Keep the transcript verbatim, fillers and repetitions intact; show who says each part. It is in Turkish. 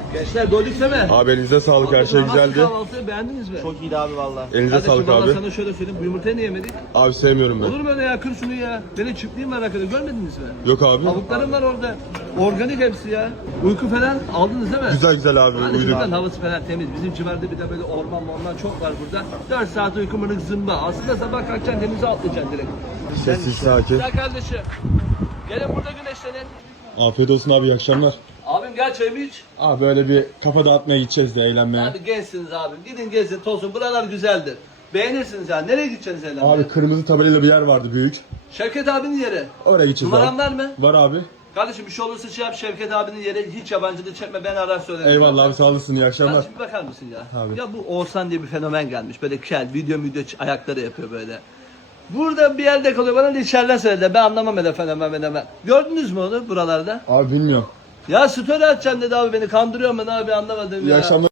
Speaker 1: Gençler doyduk değil mi?
Speaker 2: Abi elinize sağlık, her şey
Speaker 1: Nasıl
Speaker 2: güzeldi.
Speaker 1: kahvaltıyı beğendiniz mi?
Speaker 3: Çok iyiydi abi valla.
Speaker 2: Elinize
Speaker 1: Kardeşim,
Speaker 2: sağlık
Speaker 1: vallahi
Speaker 2: abi.
Speaker 1: sana şöyle söyleyeyim, bu yumurtayı niye yemedik?
Speaker 2: Abi sevmiyorum ben.
Speaker 1: Olur mu öyle ya, kır şunu ya. Benim çiftliğim var arkada, görmediniz mi?
Speaker 2: Yok abi.
Speaker 1: Tavuklarım var orada. Organik hepsi ya. Uyku falan aldınız değil mi?
Speaker 2: Güzel güzel abi,
Speaker 1: Hadi
Speaker 2: uyuduk.
Speaker 1: şuradan havası falan temiz. Bizim civarda bir de böyle orman orman çok var burada. dört saat uyku mırık zımba. Aslında sabah kalkacaksın, denize atlayacaksın direkt.
Speaker 2: Sessiz sakin.
Speaker 1: Güzel kardeşim. Gelin burada güneşlenin.
Speaker 2: Afiyet olsun abi, iyi akşamlar.
Speaker 1: Abim gel çayımı iç.
Speaker 2: Abi böyle bir kafa dağıtmaya gideceğiz de, eğlenmeye.
Speaker 1: Hadi gençsiniz abim. Gidin gezin tozun. Buralar güzeldir. Beğenirsiniz ya. Nereye gideceksiniz eğlenmeye?
Speaker 2: Abi kırmızı tabelalı bir yer vardı büyük.
Speaker 1: Şevket abinin yeri.
Speaker 2: Oraya gideceğiz
Speaker 1: Numaram
Speaker 2: abi.
Speaker 1: var mı?
Speaker 2: Var abi.
Speaker 1: Kardeşim bir şey olursa şey yap, Şevket abinin yeri, hiç yabancılık çekme, ben arar söylerim.
Speaker 2: Eyvallah abi, sağ olasın, iyi akşamlar.
Speaker 1: Kardeşim bir bakar mısın ya?
Speaker 2: Abi.
Speaker 1: Ya bu Oğuzhan diye bir fenomen gelmiş. Böyle kel, video video ç- ayakları yapıyor böyle. Burada bir yerde kalıyor, bana da içeriden söyledi. Ben anlamam öyle fenomen fenomen. Gördünüz mü onu buralarda?
Speaker 2: Abi bilmiyorum.
Speaker 1: Ya story atacağım dedi abi, beni kandırıyor mu ne abi, anlamadım
Speaker 2: İyi
Speaker 1: ya.
Speaker 2: akşamlar.